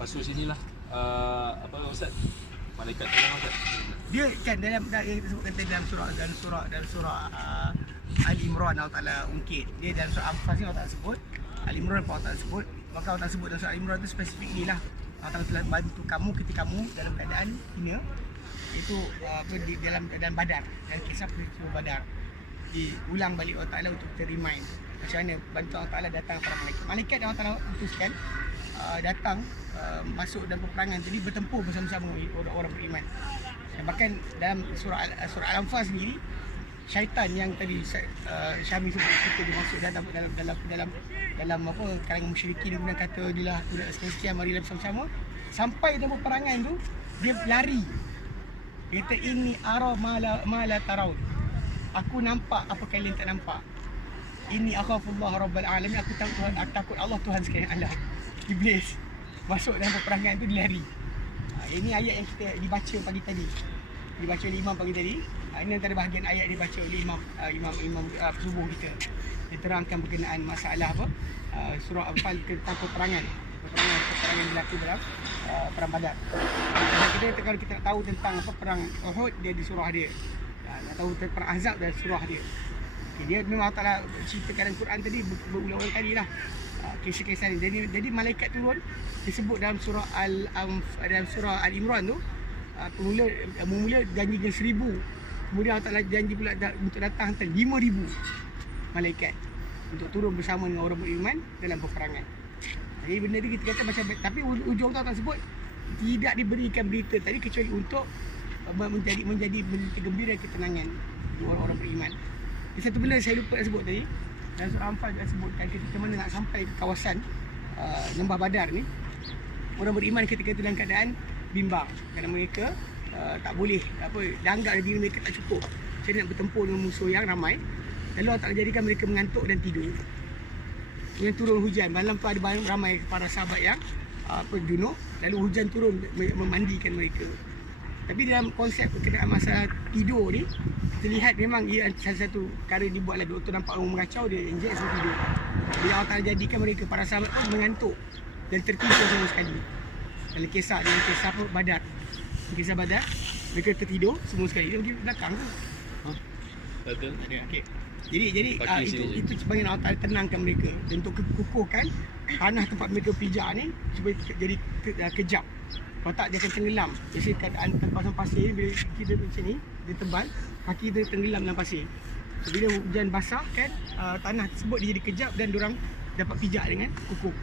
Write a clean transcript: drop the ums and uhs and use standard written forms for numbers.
Masuk sinilah apa Ustaz? Malaikat tolong Ustaz. Dia kan dalam yang kita sebutkan tadi dalam surah Ali Imran Allah Taala ungkit. Dia dalam surah Al-Anfal ni Allah Taala sebut, Ali Imran pun Allah Taala sebut. Maka Allah Taala sebut dalam surah Ali Imran tu spesifik inilah. Allah Taala telah bantu kamu ketika kamu dalam keadaan hina. Itu di dalam keadaan Badar, dalam kisah peristiwa Badar. Diulang balik Allah Taala untuk kita remind macam mana bantu Allah Taala datang para malaikat. Malaikat yang Allah Taala utuskan datang masuk dalam peperangan tadi, bertempur bersama-sama orang-orang beriman. Dan bahkan dalam surah Al-Anfal sendiri, syaitan yang tadi Syami sebut kita dimasuk dalam apa kalangan musyrikin, kemudian kata dilah sekian marilah bersama-sama, sampai dalam peperangan tu dia lari. Dia kata ini ara mala taraun. Aku nampak apa kalian tak nampak. Ini akhafullah rabbal alamin. Aku takut Allah Tuhan sekalian alam. Iblis masuk dalam peperangan tu, dia lari. Ini ayat yang kita dibaca pagi tadi. Dibaca oleh imam pagi tadi. Ini antara bahagian ayat dibaca oleh imam subuh kita. Diterangkan berkenaan masalah apa? Surah Anfal tentang peperangan yang berlaku dalam perang Badar. Kalau kita nak tahu tentang apa perang Uhud, dia di surah dia. Nak tahu tentang perang Ahzab, dan surah dia. Dia memang Allah Ta'ala ceritakan dalam Quran tadi berulang-ulang kali lah kisah-kisah ni. Jadi malaikat turun disebut dalam surah Al-Imran tu, mula janji 1,000. Kemudian Allah Ta'ala janji pula untuk datang 5,000 malaikat untuk turun bersama dengan orang beriman dalam peperangan. Jadi benda ni kita kata macam, tapi ujung Allah sebut tidak diberikan berita tadi kecuali untuk menjadi berita gembira dan ketenangan orang-orang beriman. Ini satu benda saya lupa nak sebut tadi. Dalam surah Anfal dia sebutkan ketika mana nak sampai ke kawasan Lembah Badar ni, orang beriman ketika itu dalam keadaan bimbang kerana mereka tak boleh dianggap diri mereka tak cukup. Macam nak bertempur dengan musuh yang ramai. Lalu Allah Ta'ala jadikan mereka mengantuk dan tidur. Kemudian turun hujan. Malam tu ada ramai para sahabat yang junub. Lalu hujan turun memandikan mereka. Tapi dalam konsep berkenaan masalah tidur ni, terlihat memang ia salah satu perkara dibuatlah doktor nampak orang mengacau, dia injek semua tidur. Bila Allah Ta'ala jadikan mereka, para sahabat pun mengantuk dan tertidur semua sekali. Dalam kisah apa? Badar. Kisah Badar, mereka tertidur semua sekali. Dia pergi belakang tu. Betul. Okay. Jadi itu sebagai Allah Ta'ala tenangkan mereka dan untuk kukuhkan tanah tempat mereka pijak ni supaya jadi kejap. Kalau tak dia akan tenggelam. Biasanya keadaan tempasan pasir ni, bila kita macam ni, dia tebal, kaki dia tenggelam dalam pasir. Bila hujan basah kan, tanah tersebut dia jadi kejap dan diorang dapat pijak dengan kukuh.